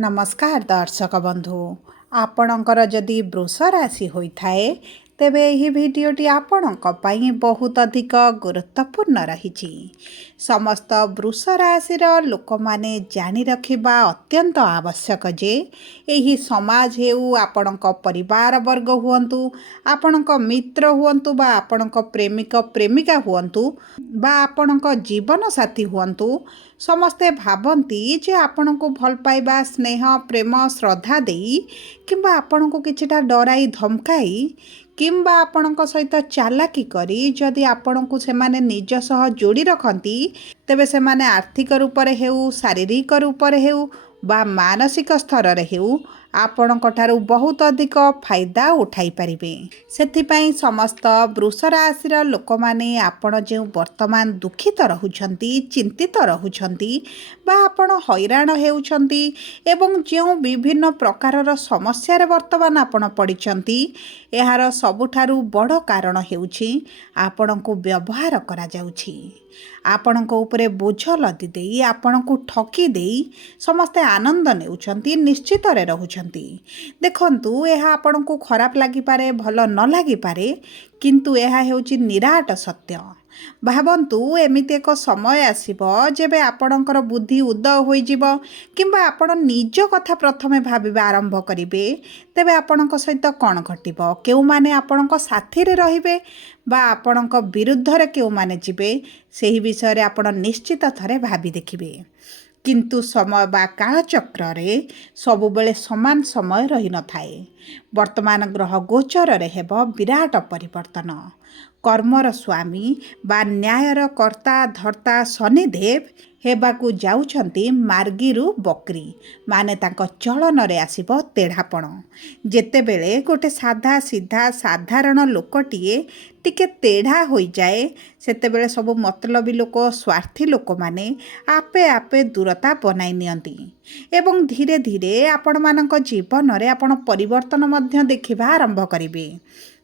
नमस्कार दर्शक बंधु आपणकर जदि वृष राशि होइथाए तेबे यही भिडियोटी आपणक पई बहुत अधिक गुरुत्वपूर्ण रही। समस्त वृष राशिर लोक माने जानी रखिबा अत्यंत आवश्यक जे यही समाज हेउ आपणक परिवार वर्ग हुअन्तु आपणक मित्र हुअन्तु बा आपणक प्रेमिक प्रेमिका हुअन्तु बा आपणक जीवन साथी हुअन्तु समस्ते भावती जे आपण को भल पाइबा स्नेह प्रेम श्रद्धा देई किंबा आपण को किछिटा डराई धमकाई किंबा आपण सहित चालाकी करी जदि आपण को से माने निज सह जोड़ी रखती तेबे से माने आर्थिक रूप रे हेउ शारीरिक रूप रे हेउ बा मानसिक स्तर रे हेउ आपणक ठारू बहुत अधिक फायदा उठाई पारिबे। सेथिपाई समस्त वृष राशिर लोक माने आपण जो वर्तमान दुखित रहुछंती चिंतित रहुछंती बा आपण हैरान हेउछंती एवं जो विभिन्न प्रकारर समस्या वर्तमान आपण पड़िछंती एहार सबुठारू बड़ कारण हेउछि आपणको व्यवहार करा जाउछि। आपणको उपरे बोझ लदी देई आपणको ठकी देई समस्ते आनंद नेउछंती निश्चित रे रहुछंती। देखंतु एहा आपणको खराब लागि पारे भल न लागि पारे किंतु एहा हेउछि निराट सत्य। भावन्तु एमिति एक समय आसीबो जेबे आपणकर बुद्धि उदय होई जिवो किंबा आपण निज कथा प्रथमे भाबिबा आरंभ करिवे तेबे आपणक सहित कोन घटिबो केउ माने आपणक साथी रे रहिबे बा आपणक विरुद्ध रे केउ माने जिबे सेही विषय रे आपण निश्चित थरे भाबी देखिबे। किंतु समय बा कालचक्र रे सबु बेले समान समय रही न थाए। वर्तमान ग्रह गोचर रे हेबो विराट परिवर्तन। कर्मर स्वामी बा न्यायर कर्ता धर्ता शनिदेव हेबाकू जाउछंती मार्गीरु बकरी माने तांको चलन रे आसीबो तेढ़ापण। जेतेबेले गोटे साधा सीधा साधारण लोकटिए टिके तेढ़ा होई जाए सेतेबेले सब मतलबी लोक स्वार्थी लोक माने आपे आपे दूरता बनाई नियंती एवं धीरे धीरे आपण मानक जीवन रे आपण परिवर्तन मध्य देखिबा आरंभ करिवे।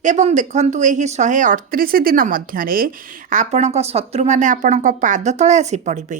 एवं देखंतु एही 138 दिन मध्यरे आपणक शत्रु माने आपणक पाद तळे आसी पड़िबे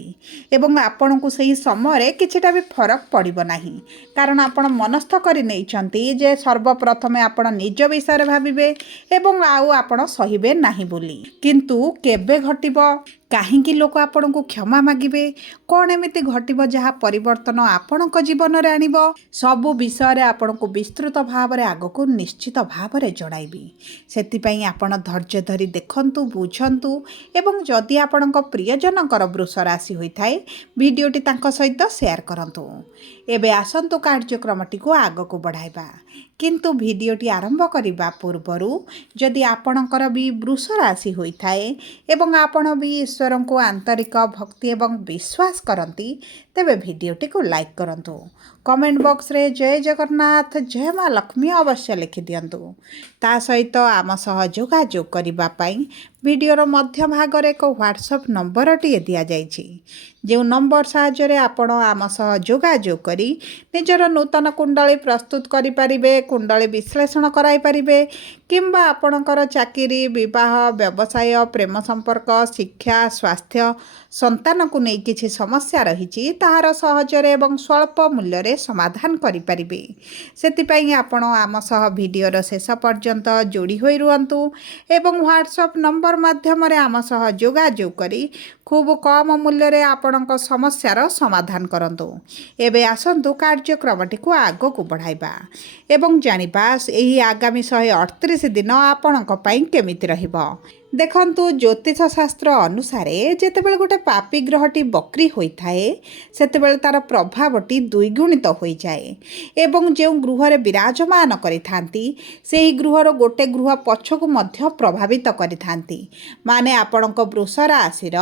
एवं आपणकु सही समय रे किछिटा भी फरक पड़िबो नाही कारण आपण मनस्थ करि नैछंती जे सर्वप्रथमे आपण निज विषय रे भाबिबे एवं आउ आपण सहिबे नाही बोली किंतु केबे घटिबो काहींकी लोक आपण को क्षमा मागिबे कौन एमिति घटिबो जहा परिवर्तन आपण को जीवन रे आनिबो सबु विषय रे आपण को विस्तृत भाव रे आगो को निश्चित भाव रे जणाइबी। सेति पई आपण धैर्य धरी देखंतु बुझंतु एवं जदि आपण को प्रियजनकर वृष राशि होइथाय वीडियोटी तांको सहित शेयर करंतु। एबे आसंतु कार्यक्रमटी को आगो को बढ़ाइबा किंतु वीडियोटी आरंभ करिबा पूर्वरु जदि आपणकर भी वृष राशि होइथाय एवं आपण भी ईश्वर को आंतरिक भक्ति एवं विश्वास करती तेबे वीडियोटी को लाइक करंतु। कमेंट बॉक्स रे जय जगन्नाथ जय माँ लक्ष्मी अवश्य लिखि दियंतु। ता सहित आम सह जोगाजोग करिबा पई वीडियोर मध्य भाग रे एक व्हाट्सएप नंबर टी दिया जाइछि जो नंबर साहाय्य आपण आम सह जोगाजोग करी निजर नूतन कुंडली प्रस्तुत करि परिबे कुंडली विश्लेषण कराई परिबे किंबा आपणकर चाकरी विवाह व्यवसाय प्रेम संपर्क शिक्षा स्वास्थ्य संतान को नहीं किछि समस्या रही ताहार सहजरे एवं स्वल्प मूल्य रे समाधान करि परिबे। सेतिपई आपण आम सह वीडियोर शेष पर्यंत जोड़ी होई रुहंतु एवं व्हाट्सएप नंबर माध्यम रे आम सह जोगाजोग करी खूब कम मूल्य रे आपणक समस्यार समाधान करंतु। एबे आसंतु कार्यक्रमटी को आगो को बढ़ाइबा एवं जानिबा एही आगामी 138 दिन आपणक पई केमिति रहिबो। देखंतु ज्योतिष शास्त्र अनुसार जेतेबेले गोटे पापी ग्रहटी बकरी होइथाए सेतेबेले तार प्रभावटी द्विगुणित हो जाए एवं जो गृह रे विराजमान करिथांती सेही गृहर गोटे गृह पछकु मध्य प्रभावित करिथांती माने आपणक वृष राशिर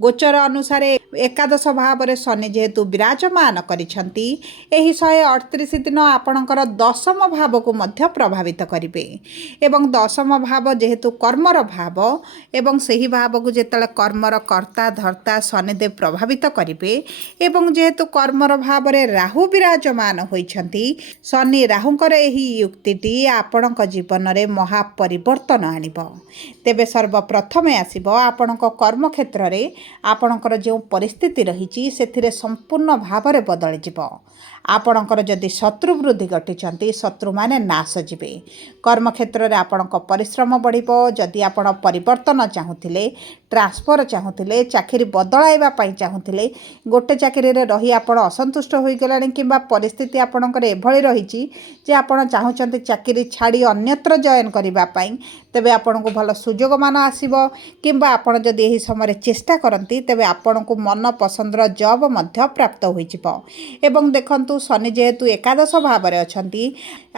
गोचर अनुसार एकादश भाव रे शनि जेहेतु विराजमान करिछंती एही 138 दिन आपणकर दशम भाव को मध्य प्रभावित करिवे एवं दशम भाव जेहेतु कर्मर भाव ଏବଂ ସେହି ଭାବକୁ ଯେତେବେଳେ କର୍ମର କର୍ତ୍ତା ଧର୍ତ୍ତା ଶନିଦେବ ପ୍ରଭାବିତ କରିବେ ଏବଂ ଯେହେତୁ କର୍ମର ଭାବରେ ରାହୁ ବିରାଜମାନ ହୋଇଛନ୍ତି, ଶନି ରାହୁଙ୍କର ଏହି ଯୁକ୍ତିଟି ଆପଣଙ୍କ ଜୀବନରେ ମହା ପରିବର୍ତ୍ତନ ଆଣିବ। ତେବେ ସର୍ବପ୍ରଥମେ ଆସିବ ଆପଣଙ୍କ କର୍ମକ୍ଷେତ୍ରରେ ଆପଣଙ୍କର ଯେଉଁ ପରିସ୍ଥିତି ରହିଛି ସେଥିରେ ସମ୍ପୂର୍ଣ୍ଣ ଭାବରେ ବଦଳିଯିବ। ଆପଣଙ୍କର ଯଦି ଶତ୍ରୁ ବୃଦ୍ଧି ଘଟିଛନ୍ତି, ଶତ୍ରୁମାନେ ନାଶ ଯିବେ। କର୍ମକ୍ଷେତ୍ରରେ ଆପଣଙ୍କ ପରିଶ୍ରମ ବଢ଼ିବ। ଯଦି ଆପଣ ପରିବର୍ତ୍ତନ ଚାହୁଁଥିଲେ, ଟ୍ରାନ୍ସଫର ଚାହୁଁଥିଲେ, ଚାକିରି ବଦଳାଇବା ପାଇଁ ଚାହୁଁଥିଲେ, ଗୋଟେ ଚାକିରିରେ ରହି ଆପଣ ଅସନ୍ତୁଷ୍ଟ ହୋଇଗଲାଣି କିମ୍ବା ପରିସ୍ଥିତି ଆପଣଙ୍କର ଏଭଳି ରହିଛି ଯେ ଆପଣ ଚାହୁଁଛନ୍ତି ଚାକିରି ଛାଡ଼ି ଅନ୍ୟତ୍ର ଜଏନ୍ କରିବା ପାଇଁ, ତେବେ ଆପଣଙ୍କୁ ଭଲ ସୁଯୋଗମାନ ଆସିବ। କିମ୍ବା ଆପଣ ଯଦି ଏହି ସମୟରେ ଚେଷ୍ଟା କରନ୍ତି ତେବେ ଆପଣଙ୍କୁ ମନ ପସନ୍ଦର ଜବ୍ ମଧ୍ୟ ପ୍ରାପ୍ତ ହୋଇଯିବ। ଏବଂ ଦେଖନ୍ତୁ, ଶନି ଯେହେତୁ ଏକାଦଶ ଭାବରେ ଅଛନ୍ତି,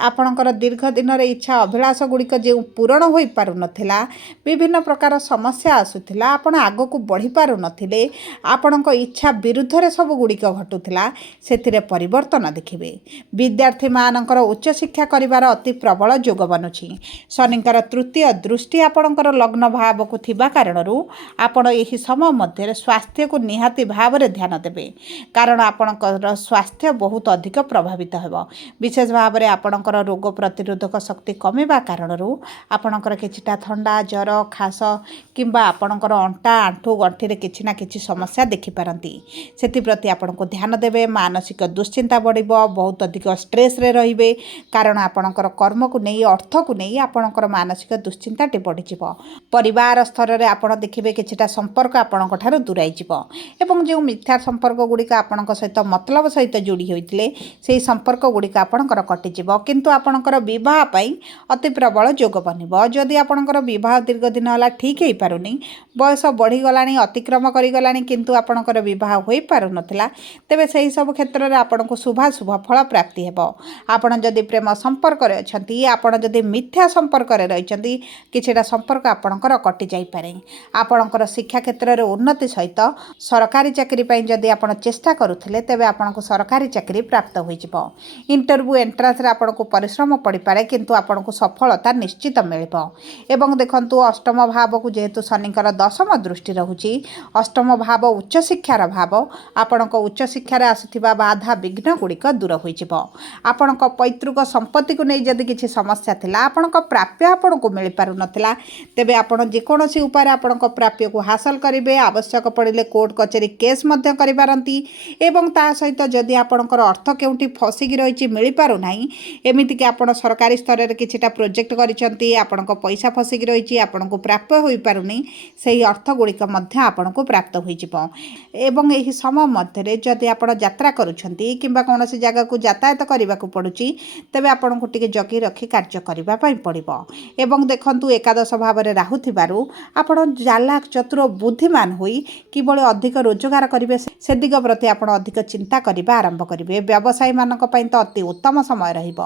ଆପଣଙ୍କର ଦୀର୍ଘ ଦିନର ଇଚ୍ଛା ଅଭିଳାଷ ଗୁଡ଼ିକ ଯେଉଁ ପୂରଣ ହୋଇପାରୁନଥିଲା, ବିଭିନ୍ନ ପ୍ରକାର ସମସ୍ୟା ଆସୁଥିଲା, ଆପଣ ଆଗକୁ ବଢ଼ିପାରୁନଥିଲେ, ଆପଣଙ୍କ ଇଚ୍ଛା ବିରୁଦ୍ଧରେ ସବୁ ଗୁଡ଼ିକ ଘଟୁଥିଲା, ସେଥିରେ ପରିବର୍ତ୍ତନ ଦେଖିବେ। ବିଦ୍ୟାର୍ଥୀମାନଙ୍କର ଉଚ୍ଚଶିକ୍ଷା କରିବାର ଅତି ପ୍ରବଳ ଯୋଗ ବନୁଛି। ଶନିଙ୍କର ତୃତୀୟ ଦୃଷ୍ଟି ଆପଣଙ୍କର ଲଗ୍ନ ଭାବକୁ ଥିବା କାରଣରୁ ଆପଣ ଏହି ସମୟ ମଧ୍ୟରେ ସ୍ୱାସ୍ଥ୍ୟକୁ ନିହାତି ଭାବରେ ଧ୍ୟାନ ଦେବେ। କାରଣ ଆପଣଙ୍କର ସ୍ୱାସ୍ଥ୍ୟ ବହୁତ ଅଧିକ ପ୍ରଭାବିତ ହେବ। ବିଶେଷ ଭାବରେ ଆପଣଙ୍କର ରୋଗ ପ୍ରତିରୋଧକ ଶକ୍ତି କମିବା କାରଣରୁ ଆପଣଙ୍କର କିଛିଟା ଥଣ୍ଡା, ଜ୍ୱର, ଖାସ କିମ୍ବା ଆପଣଙ୍କର ଅଣ୍ଟା, ଆଣ୍ଠୁ, ଗଣ୍ଠିରେ କିଛି ନା କିଛି ସମସ୍ୟା ଦେଖିପାରନ୍ତି। ସେଥିପ୍ରତି ଆପଣଙ୍କୁ ଧ୍ୟାନ ଦେବେ। ମାନସିକ ଦୁଶ୍ଚିନ୍ତା ବଢ଼ିବ, ବହୁତ ଅଧିକ ଷ୍ଟ୍ରେସ୍ରେ ରହିବେ। କାରଣ ଆପଣଙ୍କର କର୍ମକୁ ନେଇ, ଅର୍ଥକୁ ନେଇ ଆପଣଙ୍କର ମାନସିକ ଦୁଶ୍ଚିନ୍ତାଟି ବଢ଼ିଯିବ। ପରିବାର ସ୍ତରରେ ଆପଣ ଦେଖିବେ କିଛିଟା ସମ୍ପର୍କ ଆପଣଙ୍କ ଠାରୁ ଦୂରାଇଯିବ ଏବଂ ଯେଉଁ ମିଥ୍ୟା ସମ୍ପର୍କ ଗୁଡ଼ିକ ଆପଣଙ୍କ ସହିତ ମତଲବ ସହିତ ଯୋଡ଼ି ହୋଇଥିଲେ, ସେହି ସମ୍ପର୍କ ଗୁଡ଼ିକ ଆପଣଙ୍କର କଟିଯିବ। କିନ୍ତୁ ଆପଣଙ୍କର ବିବାହ ପାଇଁ ଅତି ପ୍ରବଳ ଯୋଗ ବନିବ। ଯଦି ଆପଣଙ୍କର ବିବାହ ଦୀର୍ଘ ଦିନ ହେଲା ଠିକ୍ ହୋଇପାରୁନି, ବୟସ ବଢ଼ିଗଲାଣି, ଅତିକ୍ରମ କରିଗଲାଣି, କିନ୍ତୁ ଆପଣଙ୍କର ବିବାହ ହୋଇପାରୁନଥିଲା, ତେବେ ସେହି ସବୁ କ୍ଷେତ୍ରରେ ଆପଣଙ୍କୁ ଶୁଭାଶୁଭ ଫଳ ପ୍ରାପ୍ତି ହେବ। ଆପଣ ଯଦି ପ୍ରେମ ସମ୍ପର୍କରେ ଅଛନ୍ତି, ଆପଣ ଯଦି ମିଥ୍ୟା ସମ୍ପର୍କରେ ରହିଛନ୍ତି, କିଛିଟା ସମ୍ପର୍କ ଆପଣଙ୍କର କଟିଯାଇପାରେ। ଆପଣଙ୍କର ଶିକ୍ଷା କ୍ଷେତ୍ରରେ ଉନ୍ନତି ସହିତ ସରକାରୀ ଚାକିରି ପାଇଁ ଯଦି ଆପଣ ଚେଷ୍ଟା କରୁଥିଲେ, ତେବେ ଆପଣଙ୍କୁ ସରକାରୀ ଚାକିରି ପ୍ରାପ୍ତ ହୋଇଯିବ। ଇଣ୍ଟରଭ୍ୟୁ ଏଣ୍ଟ୍ରାନ୍ସରେ ଆପଣଙ୍କୁ ପରିଶ୍ରମ ପଡ଼ିପାରେ, କିନ୍ତୁ ଆପଣଙ୍କୁ ସଫଳତା ନିଶ୍ଚିତ ମିଳିବ। ଏବଂ ଦେଖନ୍ତୁ, ଅଷ୍ଟମ ଭାବକୁ ଯେହେତୁ ଶନିଙ୍କର ଦଶମ ଦୃଷ୍ଟି ରହୁଛି, ଅଷ୍ଟମ ଭାବ ଉଚ୍ଚଶିକ୍ଷାର ଭାବ, ଆପଣଙ୍କ ଉଚ୍ଚଶିକ୍ଷାରେ ଆସୁଥିବା ବାଧା ବିଘ୍ନ ଗୁଡ଼ିକ ଦୂର ହୋଇଯିବ। ଆପଣଙ୍କ ପୈତୃକ ସମ୍ପତ୍ତିକୁ ନେଇ ଯଦି କିଛି ସମସ୍ୟା ଥିଲା, ଆପଣଙ୍କ ପ୍ରାପ୍ୟ ଆପଣଙ୍କୁ ମିଳିପାରୁନଥିଲା, ତେବେ ଆପଣ ଯେକୌଣସି ଉପାୟରେ ଆପଣଙ୍କ ପ୍ରାପ୍ୟକୁ ହାସଲ କରିବେ। ଆବଶ୍ୟକ ପଡ଼ିଲେ କୋର୍ଟ କଚେରୀ କେସ୍ ମଧ୍ୟ କରିପାରନ୍ତି। ଏବଂ ତା ସହିତ ଯଦି ଆପଣଙ୍କର ଅର୍ଥ କେଉଁଠି ଫସିକି ରହିଛି, ମିଳିପାରୁନାହିଁ, ଏମିତିକି ଆପଣ ସରକାରୀ ସ୍ତରରେ କିଛିଟା ପ୍ରୋଜେକ୍ଟ କରିଛନ୍ତି, ଆପଣଙ୍କ ପଇସା ଫସିକି ରହିଛି, ଆପଣଙ୍କୁ ପ୍ରାପ୍ୟ ହୋଇପାରୁନି, ସେହି ଅର୍ଥ ଗୁଡ଼ିକ ମଧ୍ୟ ଆପଣଙ୍କୁ ପ୍ରାପ୍ତ ହୋଇଯିବ। ଏବଂ ଏହି ସମୟ ମଧ୍ୟରେ ଯଦି ଆପଣ ଯାତ୍ରା କରୁଛନ୍ତି କିମ୍ବା କୌଣସି ଜାଗାକୁ ଯାତାୟାତ କରିବାକୁ ପଡ଼ୁଛି, ତେବେ ଆପଣଙ୍କୁ ଟିକେ ଜଗି ରଖି କାର୍ଯ୍ୟ କରିବା ପାଇଁ ପଡ଼ିବ। ଏବଂ ଦେଖନ୍ତୁ, ଏକାଦଶ ଭାବରେ ରାହୁ ଥିବାରୁ ଆପଣ ଚାଲାକ, ଚତୁର, ବୁଦ୍ଧିମାନ ହୋଇ କିଭଳି ଅଧିକ ରୋଜଗାର କରିବେ ସେ ଦିଗ ପ୍ରତି ଆପଣ ଅଧିକ ଚିନ୍ତା କରିବା ଆରମ୍ଭ କରିବେ। ବ୍ୟବସାୟୀମାନଙ୍କ ପାଇଁ ତ ଅତି ଉତ୍ତମ ସମୟ ରହିବ।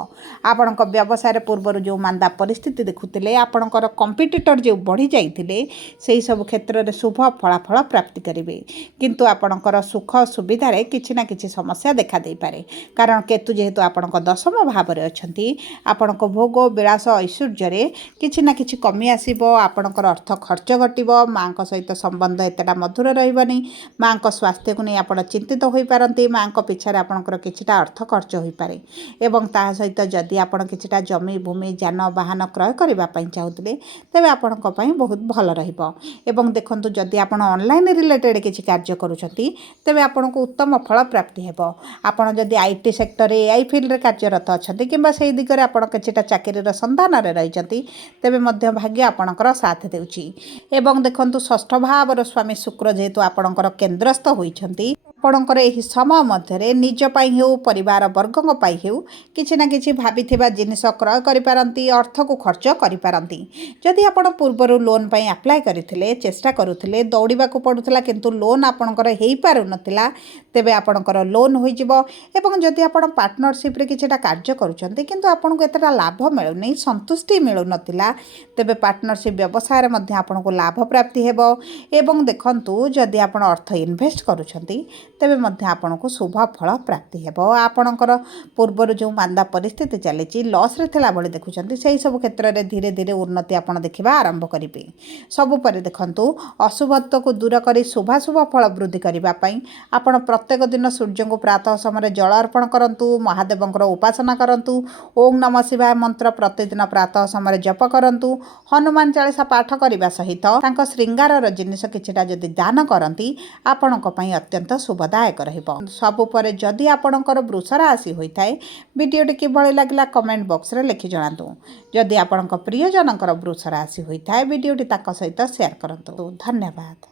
ଆପଣଙ୍କ ବ୍ୟବସାୟରେ ପୂର୍ବରୁ ଯେଉଁ ମାନ୍ଦା ପରିସ୍ଥିତି ଦେଖୁଥିଲେ, ଆପଣଙ୍କର କମ୍ପିଟିଟର ଯେଉଁ ବଢ଼ିଯାଇଥିଲେ, ସେହି ସବୁ କ୍ଷେତ୍ରରେ ଶୁଭ ଫଳାଫଳ ପ୍ରାପ୍ତି କରିବେ। କିନ୍ତୁ ଆପଣଙ୍କର ସୁଖ ସୁବିଧାରେ କିଛି ନା କିଛି ସମସ୍ୟା ଦେଖାଦେଇପାରେ। କାରଣ କେତୁ ଯେହେତୁ ଆପଣଙ୍କ ଦଶମ ଭାବରେ ଅଛନ୍ତି, ଆପଣଙ୍କ ଭୋଗ, ବିଳାସ, ଐଶ୍ୱର୍ଯ୍ୟରେ କିଛି ନା କିଛି କମି ଆସିବ। ଆପଣଙ୍କର ଅର୍ଥ ଖର୍ଚ୍ଚ ଘଟିବ। ମାଆଙ୍କ ସହିତ ସମ୍ବନ୍ଧ ଏତେଟା ମଧୁର ରହିବନି। ମାଆଙ୍କ ସ୍ୱାସ୍ଥ୍ୟକୁ ନେଇ ଆପଣ ଚିନ୍ତିତ ହୋଇପାରନ୍ତି। ମାଆଙ୍କ ପିଛାରେ ଆପଣଙ୍କର କିଛିଟା ଅର୍ଥ ଖର୍ଚ୍ଚ ହୋଇପାରେ। ଏବଂ ତାହା ସହିତ ଯଦି ଆପଣ କିଛିଟା ଜମି, ଭୂମି, ଯାନବାହନ କ୍ରୟ କରିବା ପାଇଁ ଚାହୁଁଥିଲେ, ତେବେ ଆପଣଙ୍କ ପାଇଁ ବହୁତ ଭଲ ରହିବ। ଏବଂ ଦେଖନ୍ତୁ, ଯଦି ଆପଣ ଅନଲାଇନ୍ ରିଲେଟେଡ଼ କିଛି କାର୍ଯ୍ୟ କରୁଛନ୍ତି, ତେବେ ଆପଣଙ୍କୁ ଉତ୍ତମ ଫଳ ପ୍ରାପ୍ତି ହେବ। ଆପଣ ଯଦି IT ସେକ୍ଟରରେ, AI ଫିଲ୍ଡରେ କାର୍ଯ୍ୟରତ ଅଛନ୍ତି କିମ୍ବା ସେହି ଦିଗରେ ଆପଣ କିଛିଟା ଚାକିରିର ସନ୍ଧାନରେ ରହିଛନ୍ତି, ତେବେ ମଧ୍ୟ ଭାଗ୍ୟ ଆପଣଙ୍କର ସାଥ ଦେଉଛି। ଏବଂ ଦେଖନ୍ତୁ, ଷଷ୍ଠ ଭାବର ସ୍ୱାମୀ ଶୁକ୍ର ଯେହେତୁ ଆପଣଙ୍କର କେନ୍ଦ୍ରସ୍ଥ ହୋଇଛନ୍ତି, ଆପଣଙ୍କର ଏହି ସମୟ ମଧ୍ୟରେ ନିଜ ପାଇଁ ହେଉ, ପରିବାର ବର୍ଗଙ୍କ ପାଇଁ ହେଉ, କିଛି ନା କିଛି ଭାବିଥିବା ଜିନିଷ କ୍ରୟ କରିପାରନ୍ତି, ଅର୍ଥକୁ ଖର୍ଚ୍ଚ କରିପାରନ୍ତି। ଯଦି ଆପଣ ପୂର୍ବରୁ ଲୋନ୍ ପାଇଁ ଆପ୍ଲାଏ କରିଥିଲେ, ଚେଷ୍ଟା କରୁଥିଲେ, ଦୌଡ଼ିବାକୁ ପଡ଼ୁଥିଲା, କିନ୍ତୁ ଲୋନ୍ ଆପଣଙ୍କର ହୋଇପାରୁନଥିଲା, ତେବେ ଆପଣଙ୍କର ଲୋନ୍ ହୋଇଯିବ। ଏବଂ ଯଦି ଆପଣ ପାର୍ଟନରସିପ୍ରେ କିଛିଟା କାର୍ଯ୍ୟ କରୁଛନ୍ତି, କିନ୍ତୁ ଆପଣଙ୍କୁ ଏତେଟା ଲାଭ ମିଳୁନି, ସନ୍ତୁଷ୍ଟି ମିଳୁନଥିଲା, ତେବେ ପାର୍ଟନରସିପ୍ ବ୍ୟବସାୟରେ ମଧ୍ୟ ଆପଣଙ୍କୁ ଲାଭ ପ୍ରାପ୍ତି ହେବ। ଏବଂ ଦେଖନ୍ତୁ, ଯଦି ଆପଣ ଅର୍ଥ ଇନଭେଷ୍ଟ କରୁଛନ୍ତି, तेबे मध्य आपनको शुभ फल प्राप्ति हेबो। आपणकर पूर्वर जो मांदा परिस्थिति चली लॉस रे थिला बळे देखुचंती सेही सब क्षेत्र रे धीरे धीरे उन्नति आपण देखिबा आरंभ करिवे। सब परे देखंतु अशुभत्व को दूर करी शुभाशुभ फल वृद्धि करिबा पई आपण प्रत्येक दिन सूर्य को प्रातः समय जल अर्पण करंतु, महादेवंकर उपासना करंतु, ओम नमः शिवाय मंत्र प्रतिदिन प्रातः समय जप करंतु, हनुमान चालीसा पाठ करने सहित तांको श्रृंगार जिनिस किछिटा जदि दान करती आपणक पई अत्यंत शुभदायक रहिबो। सबु परे जदि आपणकर वृष राशि होइथाय वीडियोटी किभଳି लागला कमेंट बॉक्स रे लिखि जणातु। जदि आपणक प्रियजनकर वृष राशि होइथाय वीडियोटी ताक सहित शेयर करंतु। धन्यवाद।